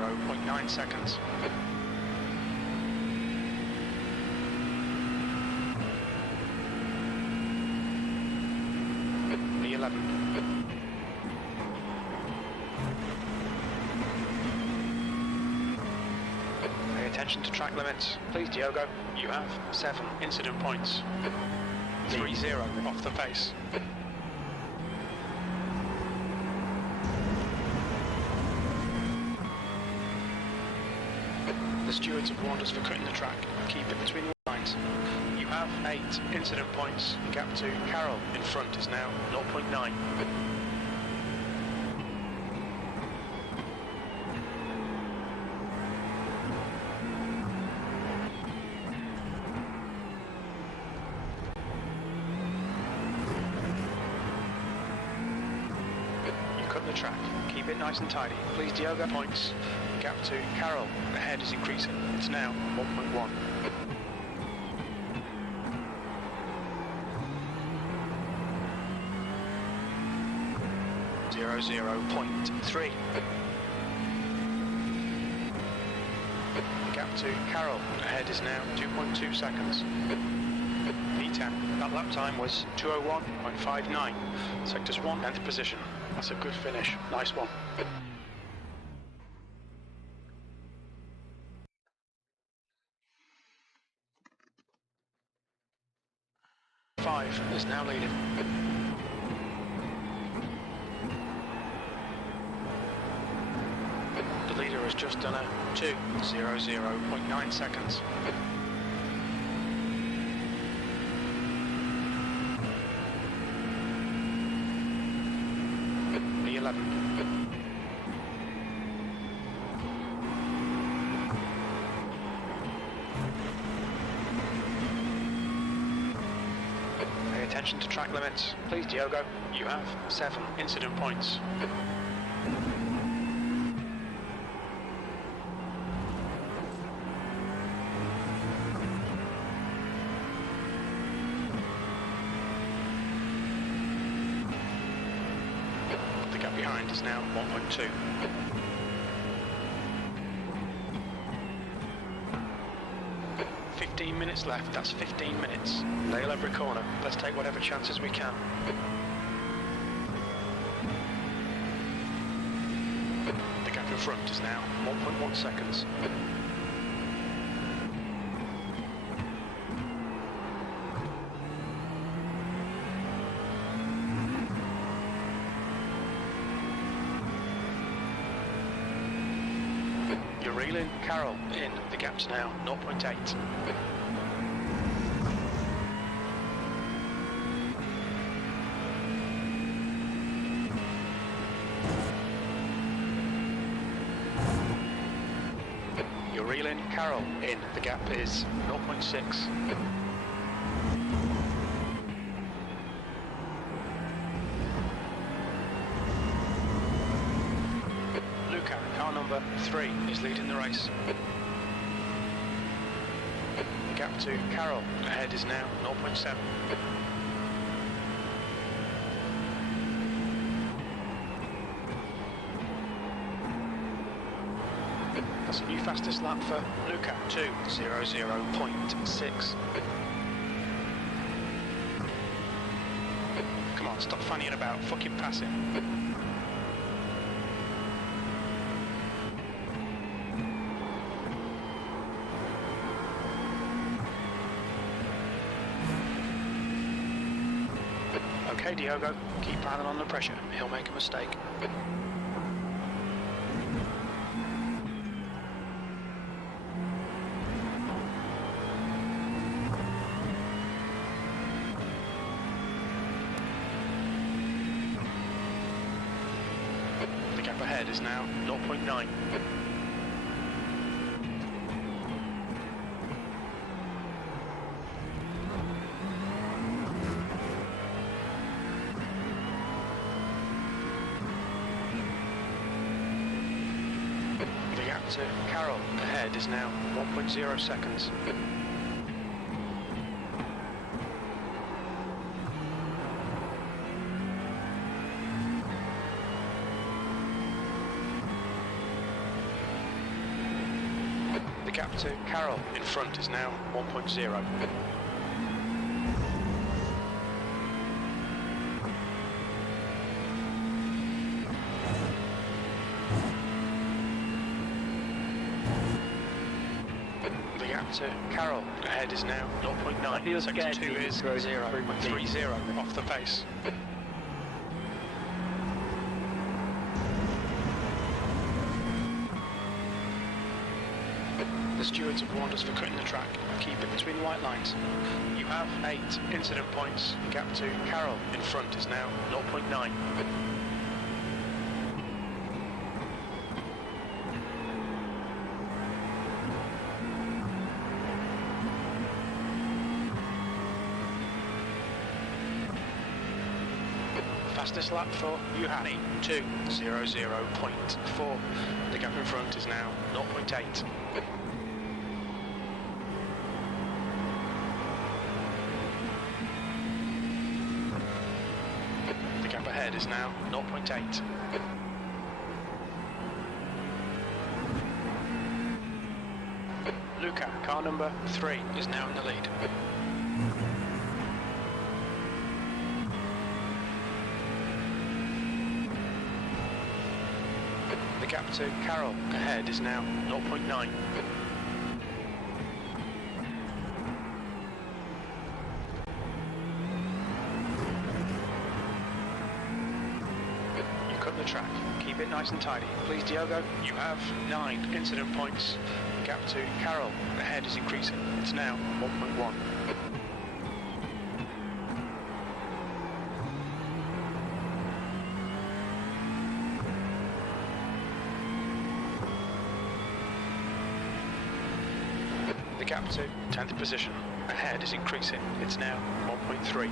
0.9 seconds. P11. Pay attention to track limits. Please, Diogo. You have 7 incident points. 3-0 off the pace. The stewards have warned us for cutting the track. Keep it between the lines. You have 8 incident points. Gap to Karel in front is now 0.9. You cut the track. Keep it nice and tidy. Please, Diogo. Points. Gap to Karel ahead is increasing. It's now 1.1. .3. Gap to Karel ahead is now 2.2 seconds. P10. That lap time was 2:01.59. Sectors 1 10th position. That's a good finish. Nice one. 5 is now leading. The leader has just done a 2:00.9 seconds. P11. Attention to track limits. Please, Diogo. You have 7 incident points. The gap behind is now 1.2. Minutes left, that's 15 minutes. Nail every corner, let's take whatever chances we can. The gap in front is now 1.1 seconds. You're reeling, Karel in, the gap's now 0.8. Reeling, Karel in, the gap is 0.6. Luca, car number 3, is leading the race. The gap to Karel ahead is now 0.7. That's a new fastest lap for Luca, 2:00.6. Come on, stop fannying about, fucking pass him. Okay, Diogo, keep piling on the pressure, he'll make a mistake. Ahead is now 0.9. The gap to Karel ahead is now 1.0 seconds. The gap to Karel in front is now 1.0. The gap to Karel ahead is now 0.9. Sector 2 is 0.30 off the pace. The stewards have warned us for cutting the track. Keep it between the white lines. You have 8 incident points. The gap to Karel in front is now 0.9. Fastest lap for Johan 2:00.4. The gap in front is now 0.8. The gap ahead is now 0.8. Luca, car number 3, is now in the lead. The gap to Karel ahead is now 0.9. You cut the track. Keep it nice and tidy. Please, Diogo. You have 9 incident points. The gap to Karel ahead is increasing. It's now 1.1. The gap to 10th position ahead is increasing. It's now 1.3.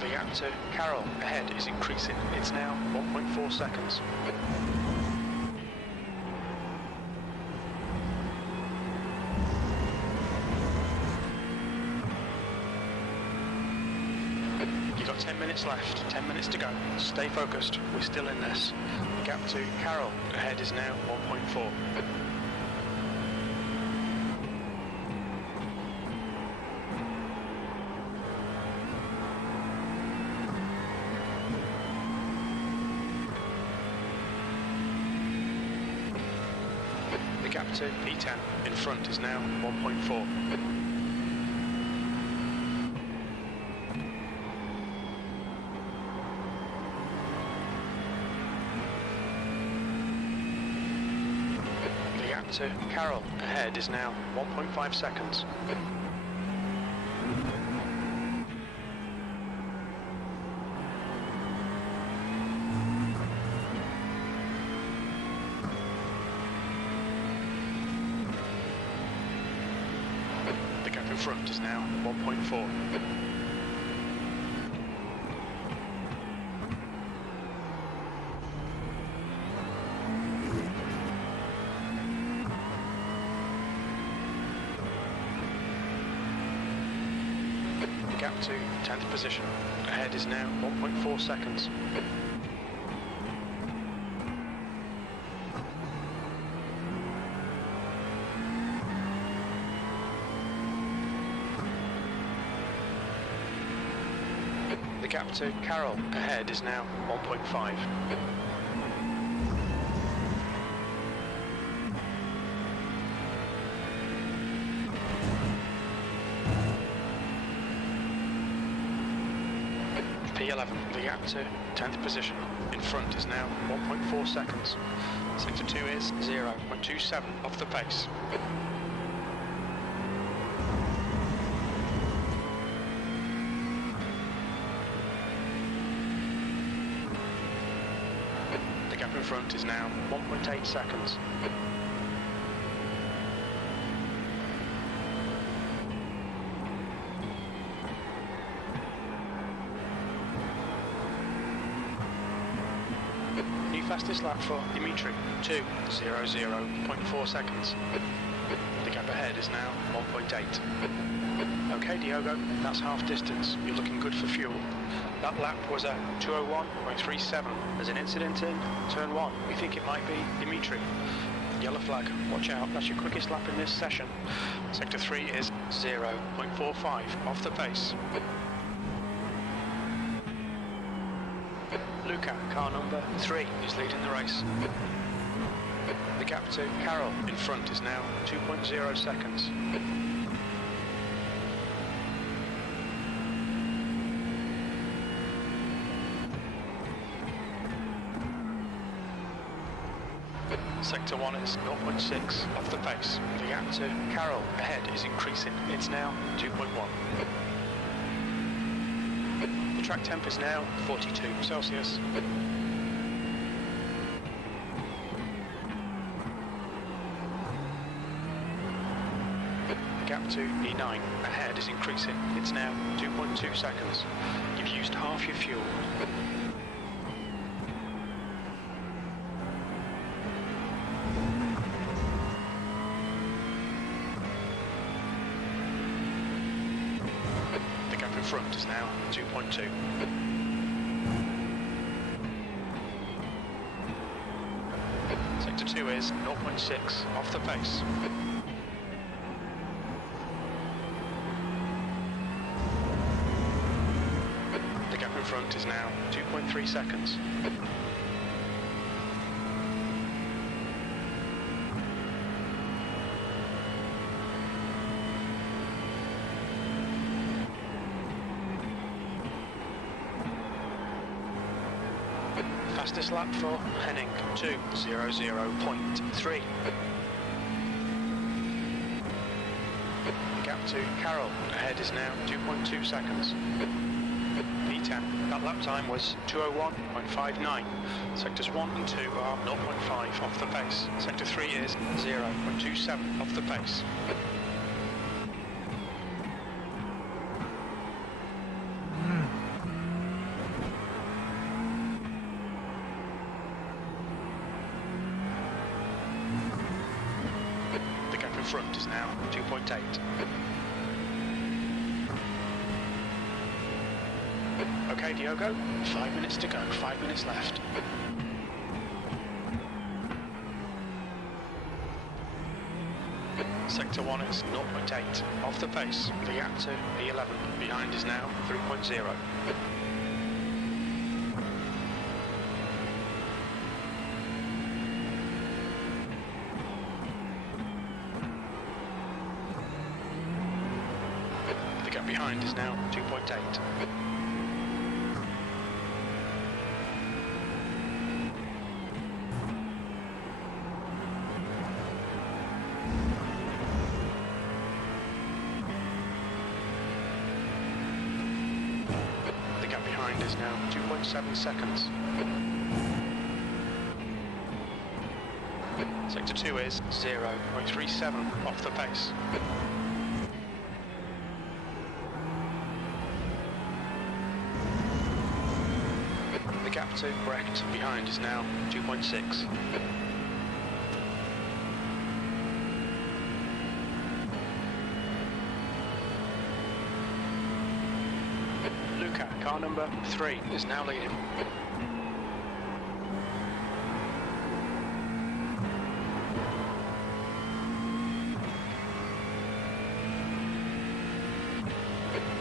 The gap to Karel ahead is increasing. It's now 1.4 seconds. You've got 10 minutes left, 10 minutes to go. Stay focused, we're still in this. The gap to Karel ahead is now 1.4. The gap to P10 in front is now 1.4. To Karel ahead is now 1.5 seconds. The gap in front is now 1.4. Gap to 10th position. Ahead is now 1.4 seconds. The gap to Karel ahead is now 1.5. P11, the gap to 10th position. In front is now 1.4 seconds. Sector 2 is 0.27 off the pace. The gap in front is now 1.8 seconds. Fastest lap for Dimitri, 2:00.4 seconds. The gap ahead is now 1.8. Okay, Diogo, that's half distance. You're looking good for fuel. That lap was a 2:01.37. There's an incident in turn 1. We think it might be Dimitri. Yellow flag. Watch out. That's your quickest lap in this session. Sector 3 is 0.45 off the pace. Luca, car number 3, is leading the race. The gap to Karel in front is now 2.0 seconds. Sector 1 is 0.6 off the pace. The gap to Karel ahead is increasing. It's now 2.1. The track temp is now 42 Celsius. The gap to E9 ahead is increasing. It's now 2.2 seconds. You've used half your fuel. Front is now 2.2. Sector 2 is 0.6 off the pace. The gap in front is now 2.3 seconds. Fastest lap for Henning, 2:00.3. The gap to Karel ahead is now 2.2 seconds. P10, that lap time was 2:01.59. Sectors 1 and 2 are 0.5 off the pace. Sector 3 is 0.27 off the pace. Front is now 2.8. Okay, Diogo, 5 minutes to go, 5 minutes left. Sector 1 is 0.8 off the pace. The gap to P11 behind is now 3.0. Behind is now 2.8. The gap behind is now 2.7 seconds. Sector 2 is 0.37 off the pace. The gap to Brecht behind is now 2.6. Luca, car number 3, is now leading.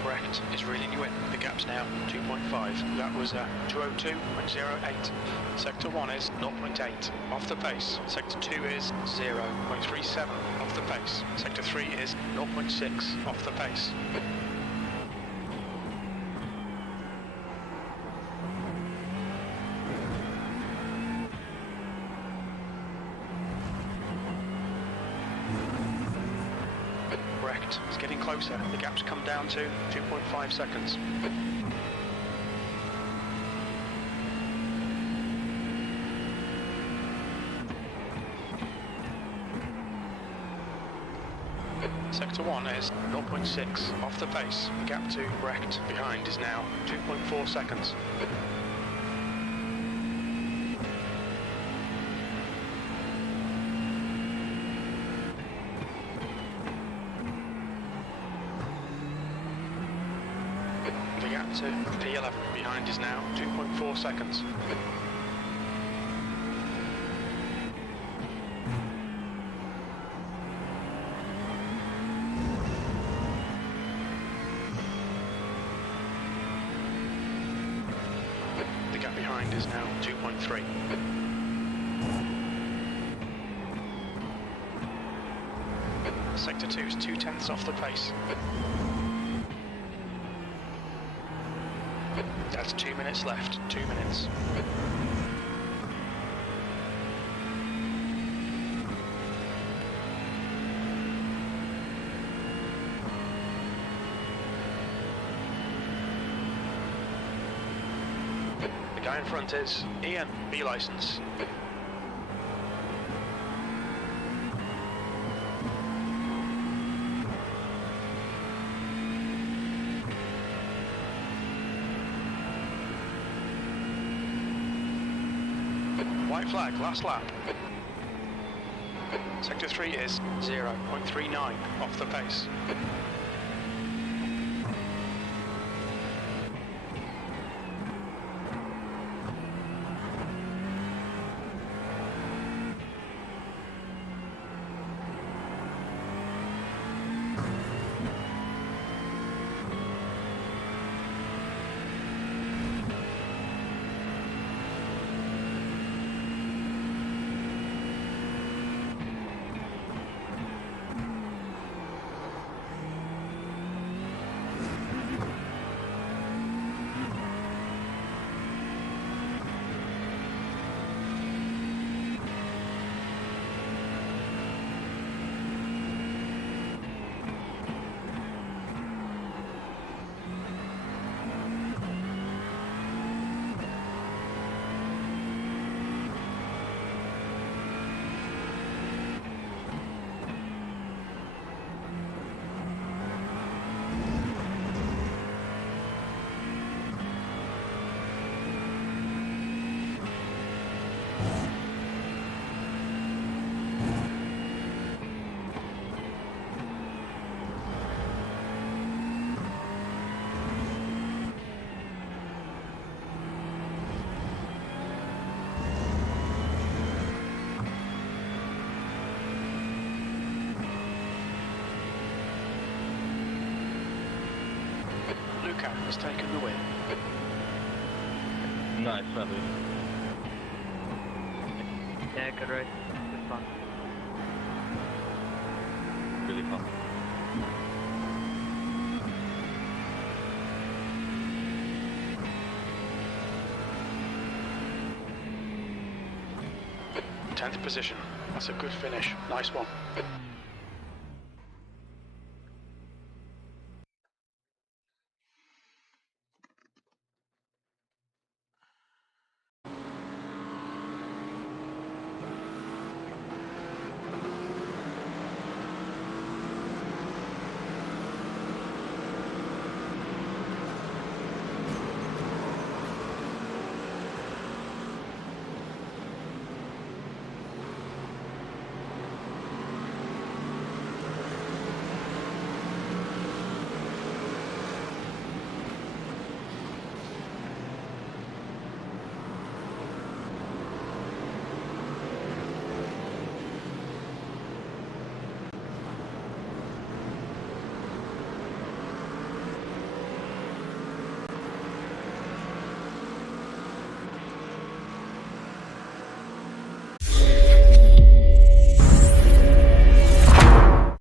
Brecht is reeling you in. The gap's now 2.5. That was a 2:02.08. Sector 1 is 0.8 off the pace. Sector 2 is 0.37 off the pace. Sector 3 is 0.6 off the pace. It's getting closer. The gap's come down to 2.5 seconds. Sector 1 is 0.6 off the pace. The gap to Brecht behind is now 2.4 seconds. gap to P11. Behind is now 2.4 seconds. The gap behind is now 2.3. Sector 2 is 2/10 off the pace. That's 2 minutes left, 2 minutes. The guy in front is Ian, B license. White flag, last lap. Sector 3 is 0.39 off the pace. Luca has taken the win. Nice, Louis. Yeah, good race. Good fun. Really fun. Tenth position. That's a good finish. Nice one.